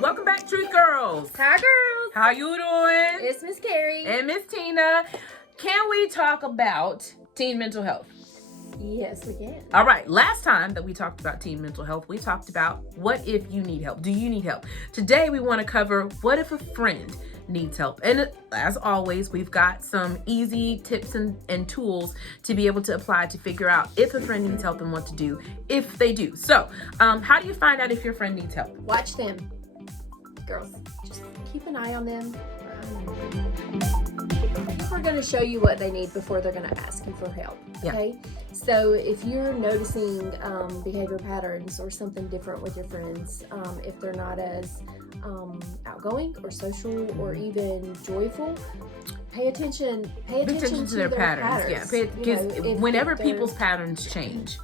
Welcome back, Truth Girls. Hi, girls. How you doing? It's Miss Carrie. And Miss Tina. Can we talk about teen mental health? Yes, we can. All right. Last time that we talked about teen mental health, we talked about what if you need help? Do you need help? Today, we want to cover what if a friend needs help. And as always, we've got some easy tips and tools to be able to apply to figure out if a friend needs help and what to do if they do. So, how do you find out if your friend needs help? Watch them. Girls, just keep an eye on them. We're going to show you what they need before they're going to ask you for help. Okay? Yeah. So if you're noticing behavior patterns or something different with your friends, if they're not as outgoing or social or even joyful, pay attention to their patterns. Yeah, because whenever people's patterns change,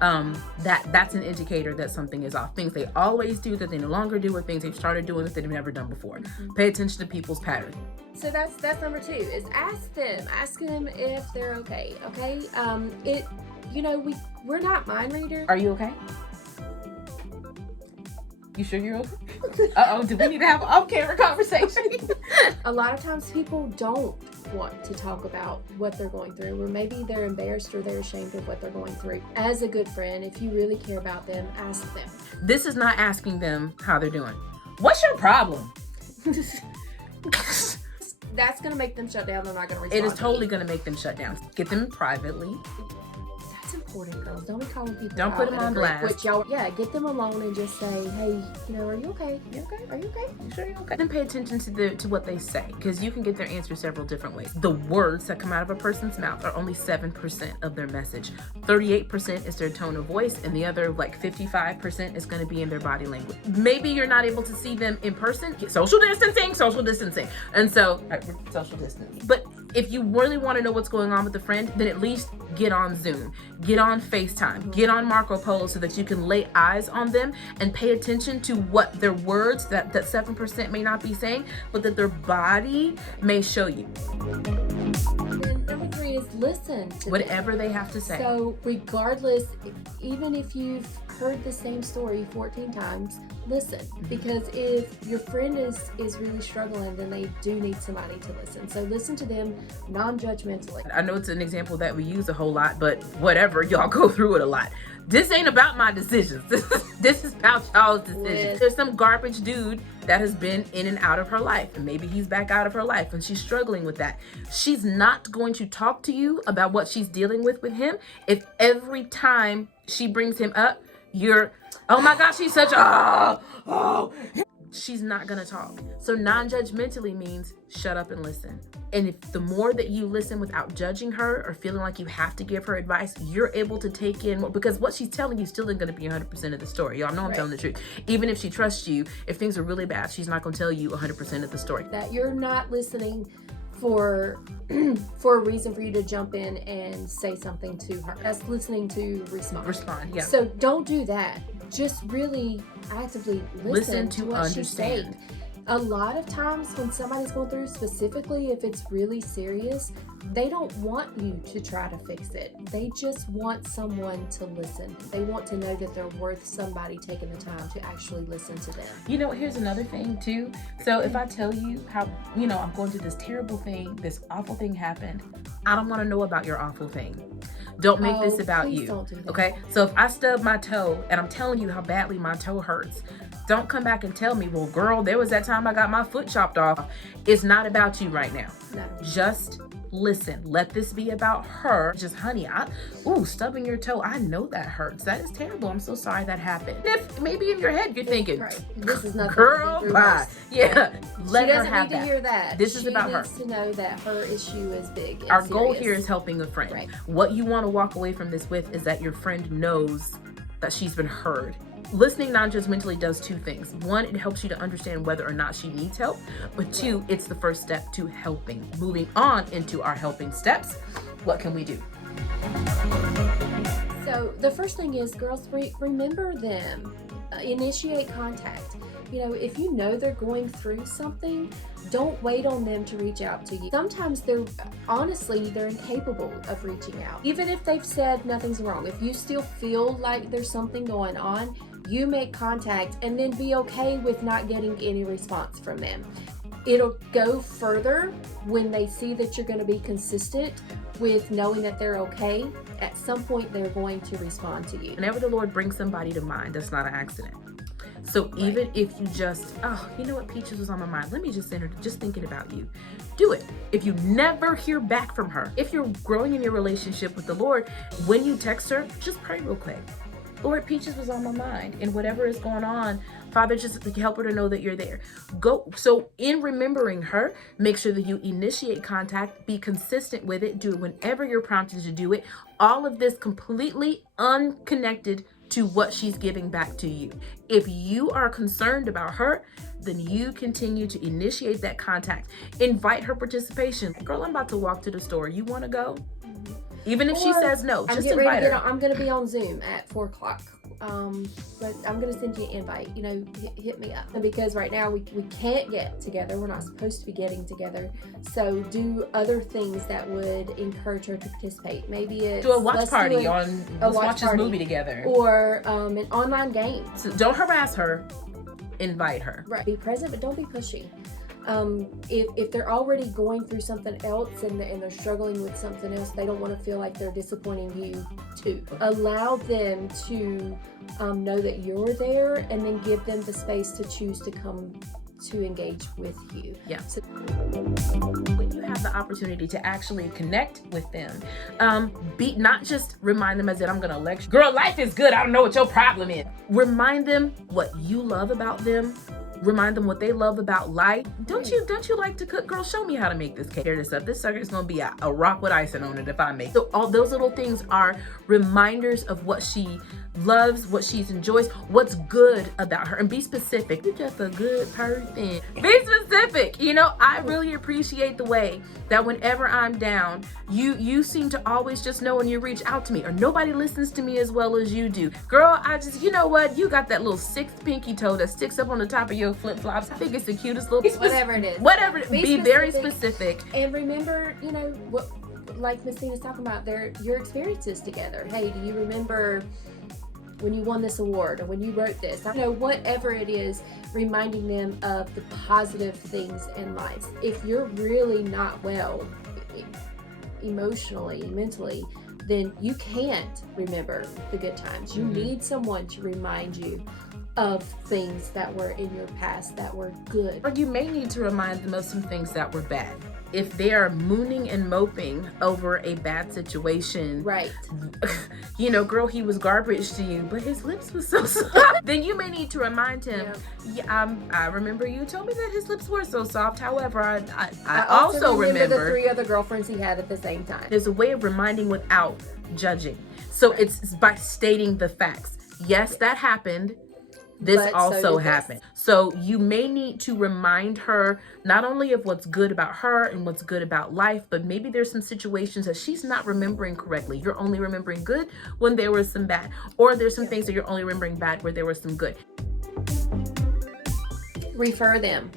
that's an indicator that something is off. Things they always do that they no longer do, or things they've started doing that they've never done before. Mm-hmm. Pay attention to people's patterns. So that's number 2 is ask them if they're okay. Okay, we're not mind readers. Are you okay? You sure you're okay? Do we need to have an off-camera conversation? A lot of times people don't want to talk about what they're going through, or maybe they're embarrassed or they're ashamed of what they're going through. As a good friend, if you really care about them, ask them. This is not asking them how they're doing. What's your problem? That's going to make them shut down. They're not going to respond. It is totally going to make them shut down. Get them privately. That's important, girls. Don't be calling people. Don't put them on blast. Get them alone and just say, hey, are you okay? You okay? Are you okay? You sure you're okay? Then pay attention to what they say, because you can get their answer several different ways. The words that come out of a person's mouth are only 7% of their message. 38% is their tone of voice, and the other 55% is going to be in their body language. Maybe you're not able to see them in person. Social distancing. And so, we're social distancing. But if you really want to know what's going on with a friend, then at least get on Zoom, get on FaceTime, get on Marco Polo so that you can lay eyes on them and pay attention to what their words, that 7% may not be saying, but that their body may show you. And number 3 is listen to whatever they have to say. So regardless, even if you've heard the same story 14 times, listen, because if your friend is really struggling, then they do need somebody to listen. So listen to them non-judgmentally. I know it's an example that we use a whole lot, but whatever, y'all go through it a lot. This ain't about my decisions. This is about y'all's decisions. There's some garbage dude that has been in and out of her life, and maybe he's back out of her life and she's struggling with that. She's not going to talk to you about what she's dealing with him if every time she brings him up, you're, oh my gosh, she's such a, she's not gonna talk. So non-judgmentally means shut up and listen. And if the more that you listen without judging her or feeling like you have to give her advice, you're able to take in, because what she's telling you still isn't gonna be 100% of the story. Y'all know I'm telling the truth. Even if she trusts you, if things are really bad, she's not gonna tell you 100% of the story. That you're not listening for a reason for you to jump in and say something to her. That's listening to respond. Yeah. So don't do that. Just really actively listen to what she's saying. A lot of times when somebody's going through, specifically if it's really serious, they don't want you to try to fix it. They just want someone to listen. They want to know that they're worth somebody taking the time to actually listen to them. Here's another thing too. So if I tell you how, I'm going through this terrible thing, this awful thing happened, I don't want to know about your awful thing. Don't make this about you. Don't do that. Okay? So if I stub my toe and I'm telling you how badly my toe hurts, don't come back and tell me, well, girl, there was that time I got my foot chopped off. It's not about you right now. No. Just listen. Let this be about her. Just, honey, stubbing your toe, I know that hurts. That is terrible. I'm so sorry that happened. If maybe in your head you're thinking, this is nothing. Girl, bye. Yeah. Let her have that. She doesn't need to hear that. This is about her. She needs to know that her issue is big and Our serious. goal here is helping a friend. Right. What you want to walk away from this with is that your friend knows that she's been heard. Listening non-judgmentally does 2 things. 1, it helps you to understand whether or not she needs help. But 2, it's the first step to helping. Moving on into our helping steps, what can we do? So the first thing is, girls, remember them. Initiate contact. If you know they're going through something, don't wait on them to reach out to you. Sometimes they're incapable of reaching out. Even if they've said nothing's wrong, if you still feel like there's something going on, You make contact and then be okay with not getting any response from them. It'll go further when they see that you're going to be consistent with knowing that they're okay. At some point, they're going to respond to you. Whenever the Lord brings somebody to mind, that's not an accident. So even if you just, oh, you know what, Peaches was on my mind, let me just send her, just thinking about you. Do it. If you never hear back from her, if you're growing in your relationship with the Lord, when you text her, just pray real quick. Lord, Peaches was on my mind, and whatever is going on, Father, just help her to know that you're there. Go. So in remembering her, make sure that you initiate contact, be consistent with it, do it whenever you're prompted to do it. All of this completely unconnected to what she's giving back to you. If you are concerned about her, then you continue to initiate that contact. Invite her participation. Girl, I'm about to walk to the store. You want to go? Even if she says no, just invite her. I'm going to be on Zoom at 4 o'clock. But I'm going to send you an invite. Hit me up. Because right now we can't get together. We're not supposed to be getting together. So do other things that would encourage her to participate. Maybe it's do a watch party on let's watch this movie together. Or an online game. So don't harass her. Invite her. Right. Be present, but don't be pushy. If they're already going through something else and they're struggling with something else, they don't want to feel like they're disappointing you too. Allow them to know that you're there, and then give them the space to choose to come to engage with you. Yeah. So when you have the opportunity to actually connect with them, not just remind them as if I'm gonna lecture. Girl, life is good. I don't know what your problem is. Remind them what you love about them. Remind them what they love about life. Don't you like to cook? Girl, show me how to make this cake. Tear this up. This sucker is gonna be a rock with icing on it if I make it. So all those little things are reminders of what she loves, what she enjoys, what's good about her, and be specific. You're just a good person. Be specific. I really appreciate the way that whenever I'm down, you seem to always just know when you reach out to me, or nobody listens to me as well as you do. Girl, you know what? You got that little sixth pinky toe that sticks up on the top of your flip-flops. I think it's the cutest little whatever it is. Whatever. Be very specific. And remember, what, like Miss Tina's talking about, your experiences together. Hey, do you remember when you won this award, or when you wrote this? Whatever it is, reminding them of the positive things in life. If you're really not well emotionally, mentally, then you can't remember the good times. You need someone to remind you of things that were in your past that were good. Or you may need to remind them of some things that were bad. If they are mooning and moping over a bad situation, right? Girl, he was garbage to you, but his lips were so soft. Then you may need to remind him, I remember you told me that his lips were so soft. However, I also remember the 3 other girlfriends he had at the same time. There's a way of reminding without judging. So it's by stating the facts. Yes, that happened. This also happened. So you may need to remind her not only of what's good about her and what's good about life, but maybe there's some situations that she's not remembering correctly. You're only remembering good when there was some bad, or there's some things that you're only remembering bad where there was some good. Refer them.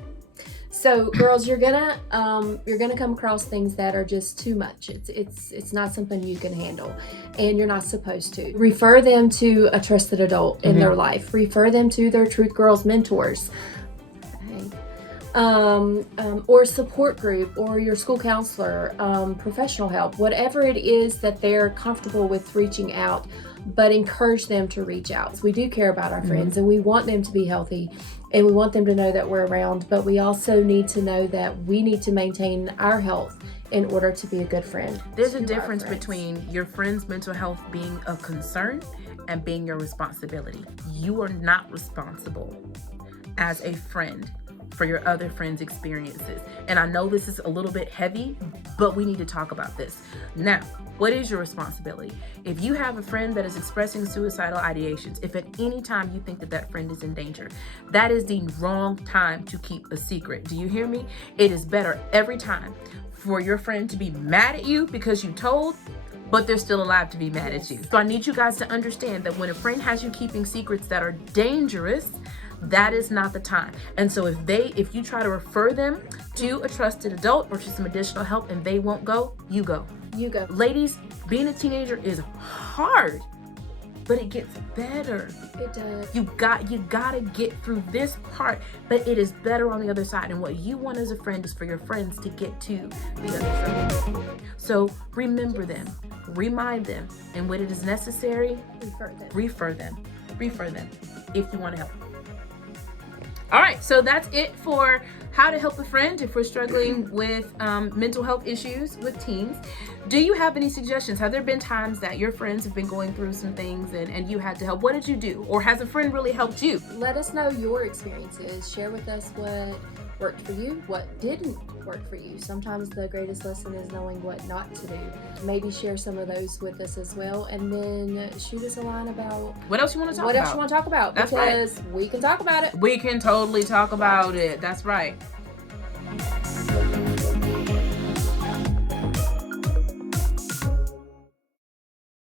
So girls, you're gonna come across things that are just too much. It's not something you can handle, and you're not supposed to. Refer them to a trusted adult in their life. Refer them to their TruthGirlz mentors, or support group, or your school counselor, professional help, whatever it is that they're comfortable with reaching out. But encourage them to reach out. We do care about our friends, and we want them to be healthy, and we want them to know that we're around, but we also need to know that we need to maintain our health in order to be a good friend. There's a difference between your friend's mental health being a concern and being your responsibility. You are not responsible as a friend for your other friends' experiences. And I know this is a little bit heavy, but we need to talk about this. Now, what is your responsibility? If you have a friend that is expressing suicidal ideations, if at any time you think that friend is in danger, that is the wrong time to keep a secret. Do you hear me? It is better every time for your friend to be mad at you because you told, but they're still alive to be mad at you. So I need you guys to understand that when a friend has you keeping secrets that are dangerous, that is not the time. And so if you try to refer them to a trusted adult or to some additional help and they won't go, you go. You go. Ladies, being a teenager is hard. but it gets better. It does. You gotta get through this part, but it is better on the other side. And what you want as a friend is for your friends to get to the other side. So remember them, remind them, and when it is necessary, refer them if you want to help. All right, so that's it for how to help a friend if we're struggling with mental health issues with teens. Do you have any suggestions? Have there been times that your friends have been going through some things and you had to help? What did you do? Or has a friend really helped you? Let us know your experiences. Share with us what worked for you, what didn't work for you. Sometimes the greatest lesson is knowing what not to do. Maybe share some of those with us as well, and then shoot us a line about what else you want to talk about. What else you want to talk about? That's because right. We can talk about it. We can totally talk about it. That's right.